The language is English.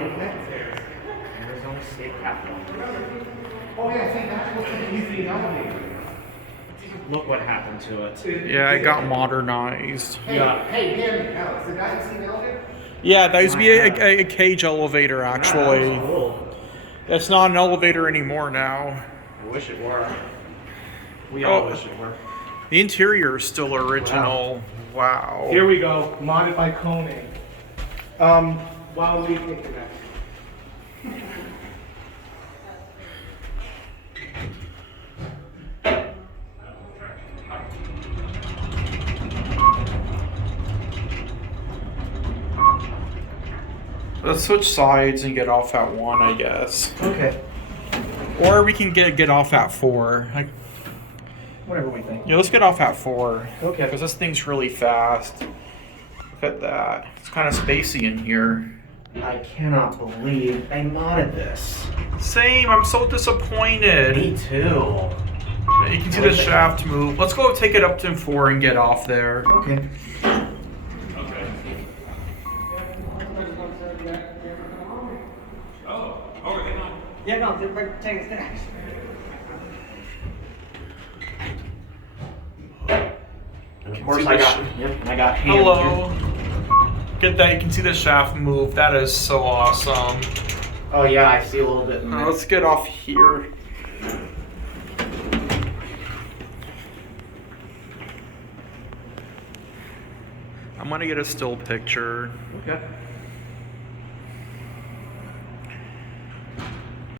Arizona State Capitol. Oh yeah, see, that's what's in the elevator. Look what happened to it. Yeah, it got modernized. Hey, hey, Danny, Alex, the guy that's in the elevator? Yeah, that used to be a cage elevator, actually. That's cool. It's not an elevator anymore now. I wish it were. We all wish it were. The interior is still original. Wow. Here we go, modded by Kone. While we think of that. Let's switch sides and get off at 1, I guess. Okay. Or we can get off at 4. Whatever we think. Yeah, let's get off at 4. Okay. Because this thing's really fast. Look at that. It's kind of spacey in here. I cannot believe they modded this. Same. I'm so disappointed. Me too. You can see the shaft move. Let's go take it up to 4 and get off there. Okay. Yeah, no, they're taking snacks. And of course I got ham Hello. here. Get that. You can see the shaft move. That is so awesome. Oh yeah, I see a little bit in there. Let's get off here. I'm gonna get a still picture. Okay.